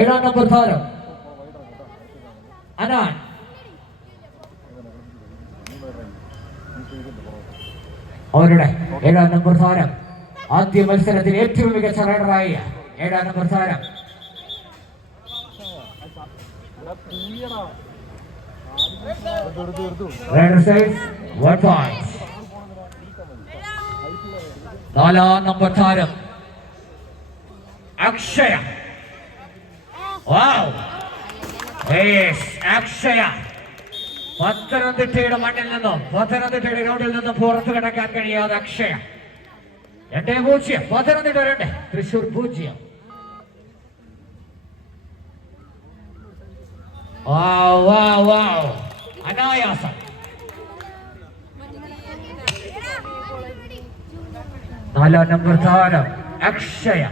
ഏഴാം നമ്പർ താരം അനാൻ. അവരുടെ ഏഴാം നമ്പർ താരം ആദ്യ മത്സരത്തിൽ ഏറ്റവും മികച്ച റൈഡറായ ഏഴാം നമ്പർ താരം നാലാം നമ്പർ താരം അക്ഷയ. അക്ഷയ പത്തനംതിട്ടയുടെ മണ്ണിൽ നിന്നും പത്തനംതിട്ടയുടെ ഗ്രൗണ്ടിൽ നിന്നും പുറത്തു കിടക്കാൻ കഴിയാതെ അക്ഷയ. 2-0 പത്തനംതിട്ട 2 തൃശൂർ 0. അനായാസം. നാലാം നമ്പർ താരം അക്ഷയ.